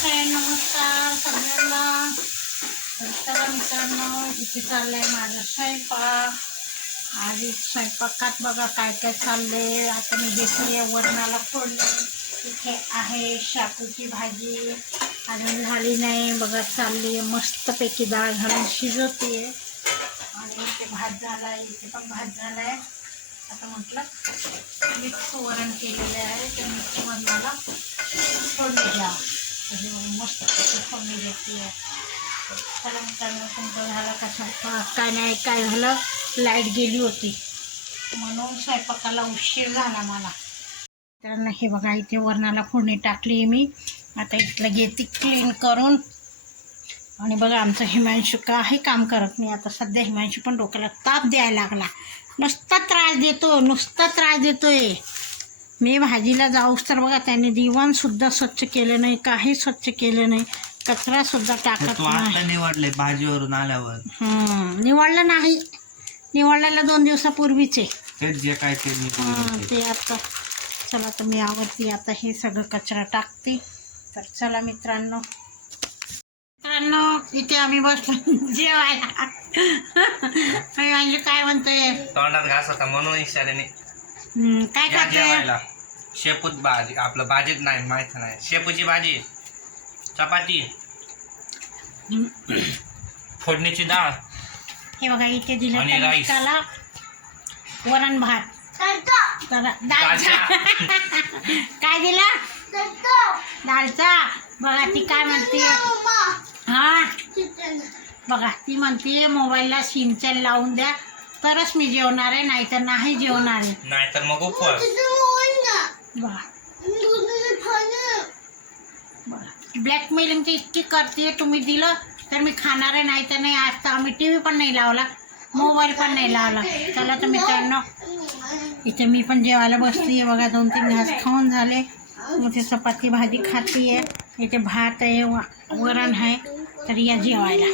Friend नमस्कार. सगळ्यांना तर चला मित्रांनो. इथे चाललंय माझा स्वयंपाक. आणि स्वयंपाकात बघा काय काय चाललंय. आता मी घेतली वरणाला फोडली इथे आहे शाकूची भाजी. अजून झाली नाही. बघा चालली आहे. मस्तपैकी डाळ घालून शिजवते. आणि इथे भात झाला आहे इथे पण भात झाला आहे आता म्हटलं मिक्स वरण केलेलं आहे. त्या मिक्स वरणाला फोडून द्या मस्त फोडणी घेतली आहे चला मित्रांनो तुमचं झालं का स्वयंपाक काय नाही काय झालं? लाइट गेली होती. म्हणून स्वयंपाकाला उशीर झाला मला. मित्रांनो हे बघा इथे वरणाला फोडणी टाकली मी. आता इथलं घेते क्लीन करून. आणि बघा आमचं हिमांशू काही काम करत नाही. आता सध्या हिमांशू पण डोक्याला ताप द्यायला लागला. नुसता त्रास देतो नुसता त्रास देतोय. मी भाजीला जाऊस तर बघा त्याने दिवाणसुद्धा स्वच्छ केलं नाही काही स्वच्छ केलं नाही कचरासुद्धा टाकत तू नाही. आता निवडले भाजीवरून आल्यावर. हं, निवडलं नाही. निवडलेलं दोन दिवसापूर्वीचे. तेच जे काय ते हां आता चला तर मी आवडते आता हे सगळं कचरा टाकते. तर चला मित्रांनो. मित्रांनो इथे आम्ही बसलो. जेवायला. मी काय म्हणतोय? तोंडात घास होता म्हणून इशाऱ्याने. काय या खाते? जेवायला. शेपूत भाजी. आपलं भाजीत नाही माहीत नाही. शेपूची भाजी चपाती फोडणीची डाळ हे बघा इथे दिलं आणि वरण भात. दालचा. काय दिलं? दालचा. बघा ती काय म्हणते? हा. बघा ती म्हणते मोबाईलला सिंचन लावून द्या. तरच मी जेवणार आहे नाहीतर नाही जेवणार आहे. नाहीतर मग उपवास. ब्लॅकमेलिंग इतकी करते तुम्ही दिलं तर मी खाणार आहे नाही तर नाही. आज तर आम्ही टी व्ही पण नाही लावला मोबाईल पण नाही लावला. चला तर मित्रांनो इथे मी पण जेवायला बसली आहे बघा दोन तीन घास खाऊन झाले. ते चपाती भाजी खाती आहे इथे भात आहे वरण आहे. तर या जेवायला.